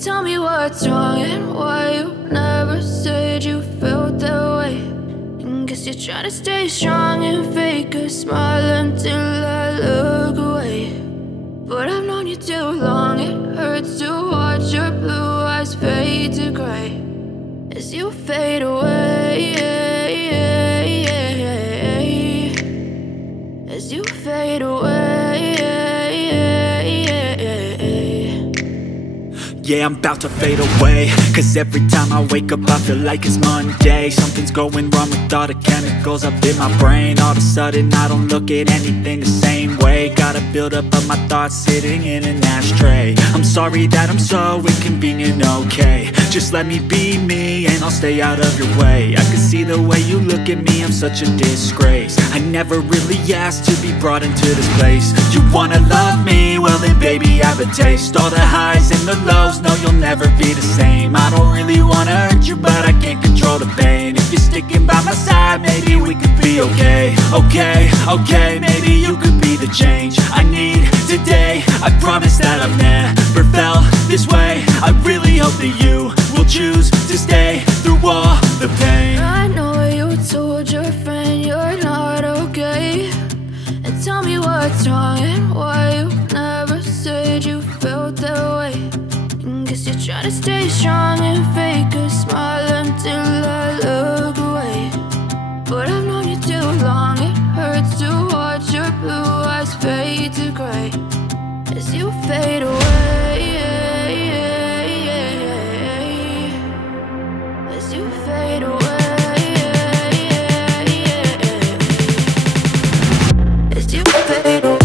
Tell me what's wrong and why you never said you felt that way. And guess you're trying to stay strong and fake a smile until I look away. But I've known you too long, it hurts to watch your blue eyes fade to gray as you fade away, as you fade away. Yeah, I'm about to fade away, cause every time I wake up I feel like it's Monday. Something's going wrong with all the chemicals up in my brain. All of a sudden I don't look at anything the same way. Got a buildup of my thoughts sitting in an ashtray. I'm sorry that I'm so inconvenient, okay. Just let me be me and I'll stay out of your way. I can see the way you look at me, I'm such a disgrace. I never really asked to be brought into this place. You wanna love me? Well then baby, have a taste. All the highs and the lows, no, you'll never be the same. I don't really wanna hurt you, but I can't control the pain. If you're sticking by my side, maybe we could be okay. Okay, maybe you could be the change I need today. I promise that I've never felt this way. I really hope that you will choose to stay through all the pain. I know you told your friend you're not okay. And tell me what's wrong and why you never said you felt that way. Guess you're trying to stay strong and fake a smile until I look away. But I've known you too long, it hurts to watch your blue eyes fade to gray as you fade away, as you fade away, as you fade away.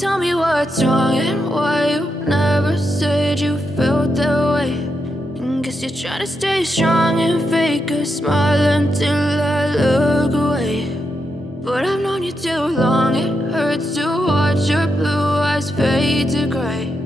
Tell me what's wrong and why you never said you felt that way. And guess you're trying to stay strong and fake a smile until I look away. But I've known you too long, it hurts to watch your blue eyes fade to gray